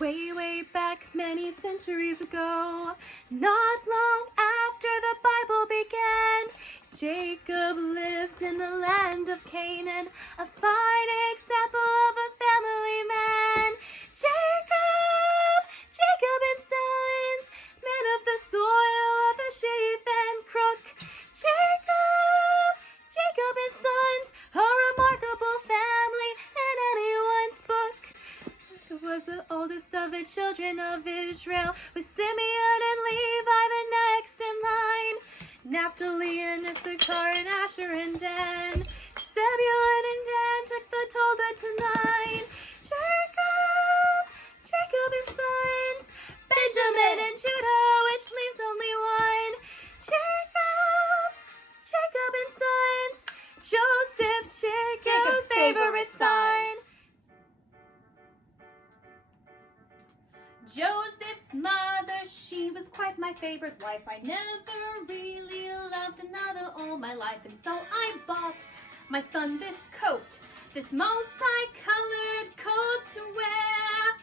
Way, way back many centuries ago, not long after the Bible began, Jacob lived in the land of Canaan, a fine example of a family man. Jacob and sons, men of the soil of the sheaf and crook. Jacob and sons, a remarkable family in anyone's book. It was the oldest of the children of Israel, with Simeon and Levi the next in line. Naphtali and Issachar and Asher and Dan. Zebulun and Dan took the Tolda to 9. Jacob and sons. Benjamin and Judah, which leaves only one. Jacob and sons. Joseph, Jacob's favorite son. Joseph's mother, she was quite my favorite wife. I never really loved another all my life, and so I bought my son this coat, this multicolored coat to wear.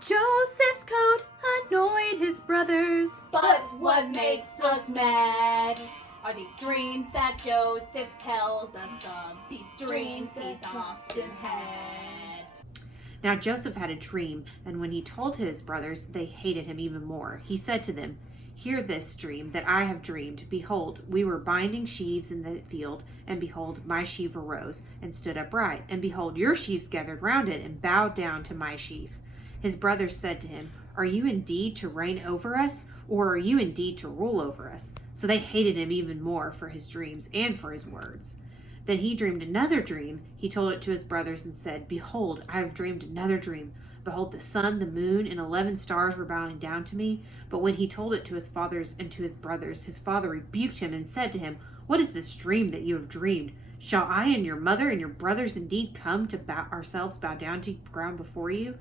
Joseph's coat annoyed his brothers. But what makes us mad are these dreams that Joseph tells us of, these dreams he's often had. Now Joseph had a dream, and when he told to his brothers, they hated him even more. He said to them, "Hear this dream that I have dreamed. Behold, we were binding sheaves in the field, and behold, my sheaf arose and stood upright. And behold, your sheaves gathered round it and bowed down to my sheaf." His brothers said to him, "Are you indeed to reign over us, or are you indeed to rule over us?" So they hated him even more for his dreams and for his words. Then he dreamed another dream. He told it to his brothers and said, "Behold, I have dreamed another dream. Behold, the sun, the moon, and 11 stars were bowing down to me." But when he told it to his fathers and to his brothers, his father rebuked him and said to him, "What is this dream that you have dreamed? Shall I and your mother and your brothers indeed come to ourselves bow down to the ground before you?"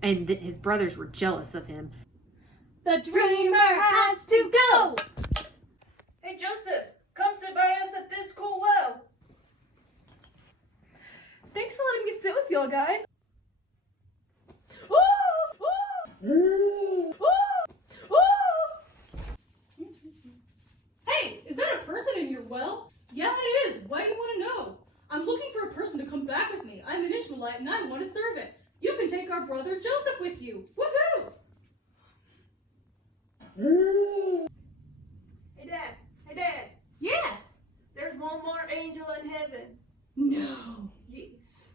And his brothers were jealous of him. The dreamer has to go! Hey Joseph, come sit by us at this cool well. Thanks for letting me sit with y'all guys. Hey, is there a person in your well? Yeah, it is. Why do you want to know? I'm looking for a person to come back with me. I'm an Ishmaelite and I want a servant. You can take our brother Joseph with you. Woohoo! Hey Dad. Yeah. There's one more angel in heaven. No. Yes.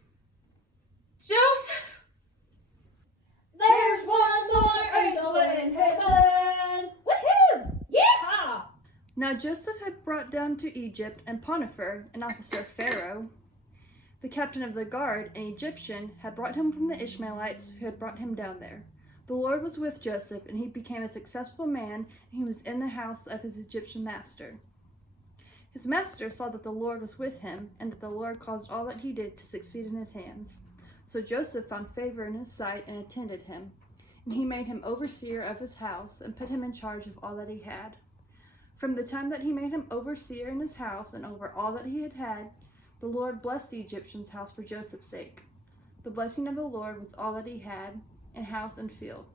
Joseph! There's one more angel in heaven! Woohoo! Yeah! Now Joseph had brought down to Egypt, and Potiphar, an officer of Pharaoh, the captain of the guard, an Egyptian, had brought him from the Ishmaelites who had brought him down there. The Lord was with Joseph, and he became a successful man, and he was in the house of his Egyptian master. His master saw that the Lord was with him, and that the Lord caused all that he did to succeed in his hands. So Joseph found favor in his sight and attended him, and he made him overseer of his house, and put him in charge of all that he had. From the time that he made him overseer in his house and over all that he had, the Lord blessed the Egyptian's house for Joseph's sake. The blessing of the Lord was all that he had, in house and field.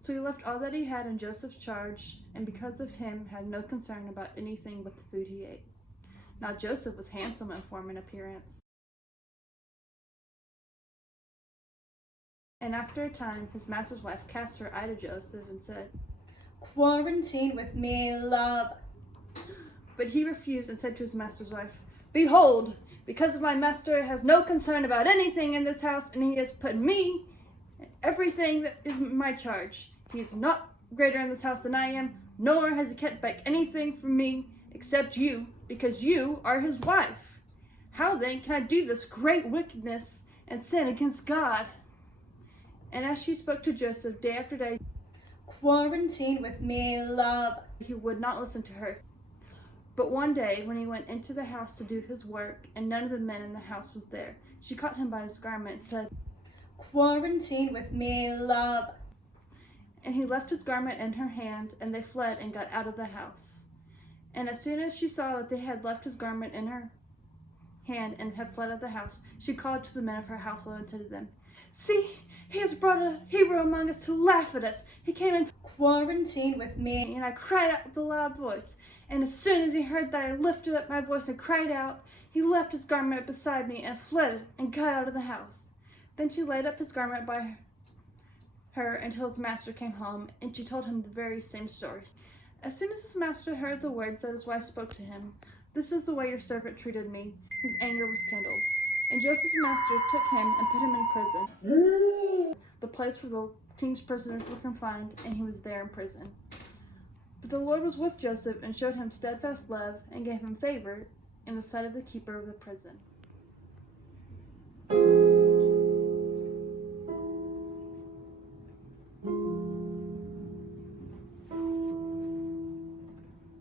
So he left all that he had in Joseph's charge, and because of him had no concern about anything but the food he ate. Now Joseph was handsome in form and appearance. And after a time, his master's wife cast her eye to Joseph and said, Quarantine with me, love. But he refused and said to his master's wife, "Behold, because my master has no concern about anything in this house, and he has put me and everything that is in my charge. He is not greater in this house than I am, nor has he kept back anything from me except you, because you are his wife. How then can I do this great wickedness and sin against God?" And as she spoke to Joseph day after day, Quarantine with me, love. he would not listen to her. But one day, when he went into the house to do his work, and none of the men in the house was there, she caught him by his garment and said, Quarantine with me, love. And he left his garment in her hand, and they fled and got out of the house. And as soon as she saw that they had left his garment in her hand and had fled out of the house, she called to the men of her household and said to them, "See, he has brought a Hebrew among us to laugh at us. He came into Quarantine with me. and I cried out with a loud voice. And as soon as he heard that I lifted up my voice and cried out, he left his garment beside me and fled and got out of the house." Then she laid up his garment by her until his master came home, and she told him the very same story. As soon as his master heard the words that his wife spoke to him, "This is the way your servant treated me," his anger was kindled. And Joseph's master took him and put him in prison, the place where the king's prisoners were confined, and he was there in prison. But the Lord was with Joseph and showed him steadfast love and gave him favor in the sight of the keeper of the prison.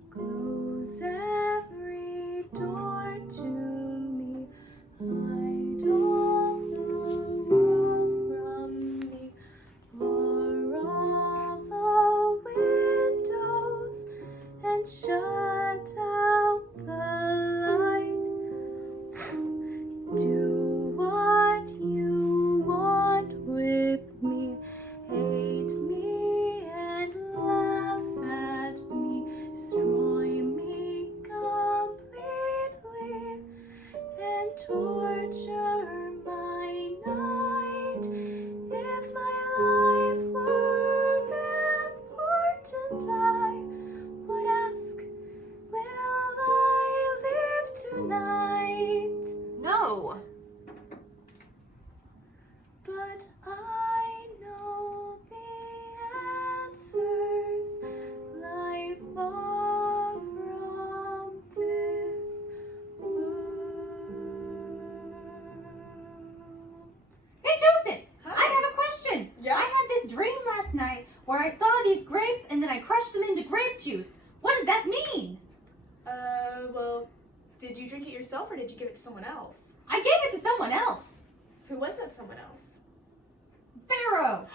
Close every door to me. Hide all the world from me. Pour all the windows and shut out the light. Do what you want with me. Hate me and laugh at me. Destroy me completely and torture my night. If my life were important, I would ask, will I live tonight? No. But I know the answers lie far from this world. Hey, Joseph! I have a question. Yeah? I had this dream last night where I saw these grapes and then I crushed them into grape juice. What does that mean? Well, did you drink it yourself or did you give it to someone else? I gave it to someone else. Who was that someone else? Pharaoh.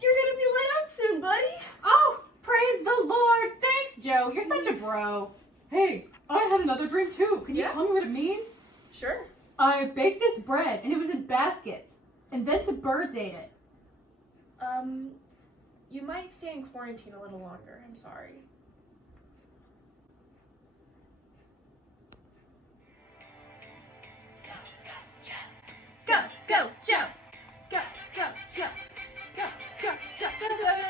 You're gonna be let out soon, buddy. Oh, praise the Lord. Thanks, Joe. You're such a bro. Hey, I had another dream too. Can you Yeah? tell me what it means? Sure. I baked this bread and it was in baskets, and then some birds ate it. You might stay in quarantine a little longer. I'm sorry. Go, go, Joe! Go, go, Joe! Go, go, Joe! Go, go,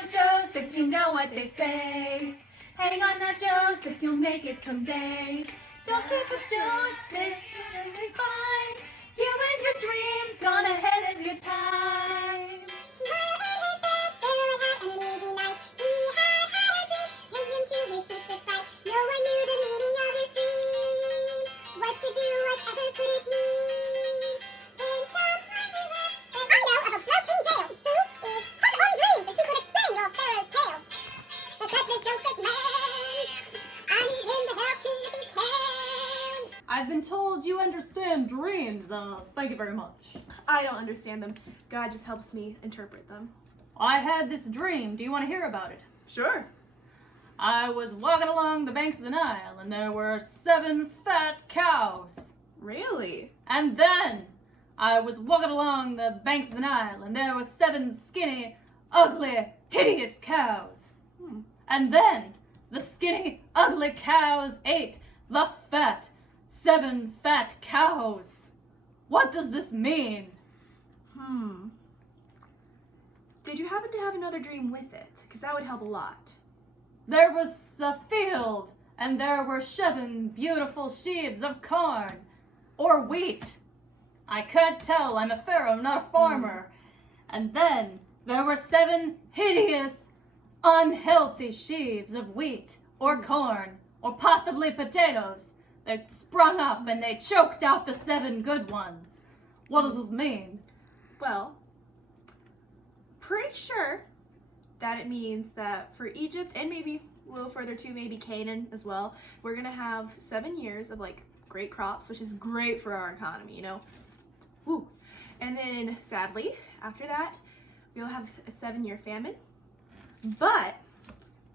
Joseph, you know what they say. Hang on now, Joseph, you'll make it someday. Don't give up, Joseph, you'll be fine. You and your dreams gone ahead of your time. I've been told you understand dreams. Thank you very much. I don't understand them. God just helps me interpret them. I had this dream. Do you want to hear about it? Sure. I was walking along the banks of the Nile and there were 7 fat cows. Really? And then I was walking along the banks of the Nile and there were 7 skinny, ugly, hideous cows. And then the skinny, ugly cows ate the fat 7 fat cows. What does this mean? Did you happen to have another dream with it? Because that would help a lot. There was a field, and there were 7 beautiful sheaves of corn, or wheat. I can't tell, I'm a pharaoh, not a farmer. And then there were 7 hideous, unhealthy sheaves of wheat, or corn, or possibly potatoes. They sprung up and they choked out the 7 good ones. What does this mean? Well, pretty sure that it means that for Egypt and maybe a little further too, maybe Canaan as well, we're gonna have 7 years of like great crops, which is great for our economy, you know. Woo. And then sadly, after that, we'll have a 7-year famine. But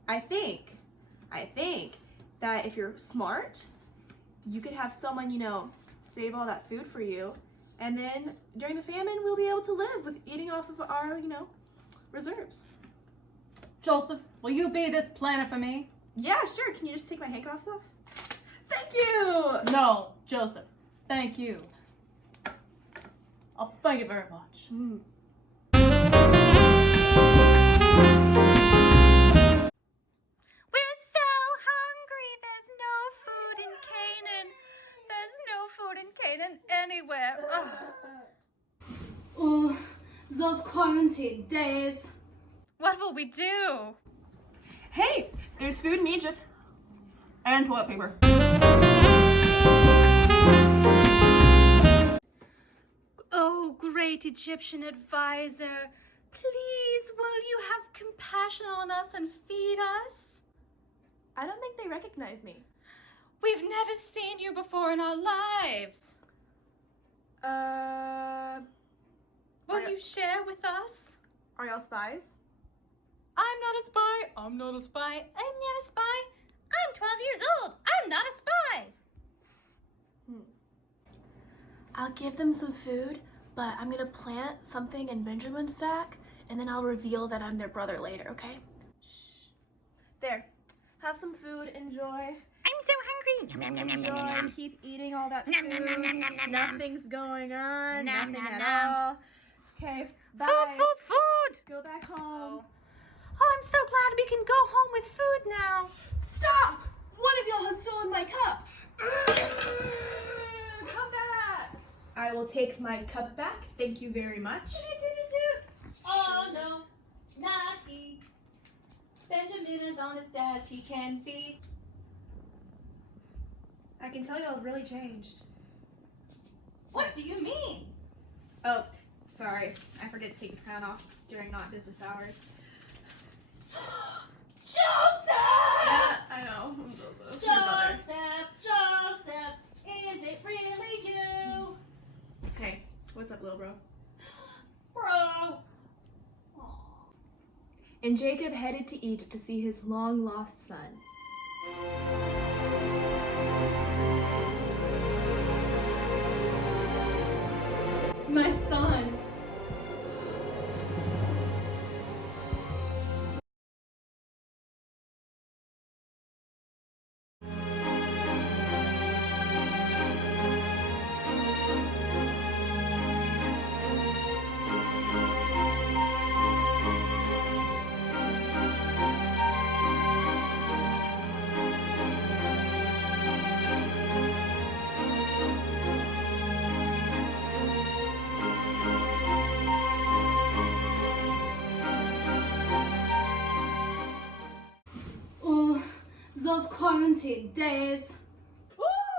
I think that if you're smart, you could have someone, you know, save all that food for you. And then during the famine, we'll be able to live with eating off of our, reserves. Joseph, will you be this planner for me? Yeah, sure. Can you just take my handcuffs off? Thank you! No, Joseph. Thank you. Oh, thank you very much. We're so hungry. There's no food in Canaan. There's no food in Canaan anywhere. Oh, those quarantine days. What will we do? Hey, there's food in Egypt. And toilet paper. Oh, great Egyptian advisor, please will you have compassion on us and feed us? I don't think they recognize me. We've never seen you before in our lives. Will you share with us? Are y'all spies? I'm not a spy. I'm not a spy. I'm not a spy. I'm 12 years old. I'm not a spy. I'll give them some food, but I'm gonna plant something in Benjamin's sack, and then I'll reveal that I'm their brother later, okay? Shh. There. Have some food. Enjoy. I'm so hungry. Enjoy and keep eating all that food. Nom, nom, nom, nom, nom, nom, nom. Nothing's going on. Nom, Nothing nom, at nom. all. Okay, bye. Food. Go back home. Oh, I'm so glad we can go home with food now. Stop! One of y'all has stolen my cup. Come back. I will take my cup back. Thank you very much. Oh no, not he. Benjamin is on his dad's, he can be. I can tell y'all have really changed. What do you mean? Oh, sorry. I forget to take the crown off during not business hours. Joseph! Yeah, I know. I'm Joseph. Your brother. Joseph, is it really you? Hey, what's up, little bro? Bro. Aw. And Jacob headed to Egypt to see his long-lost son. My son. Oh, those quarantine days.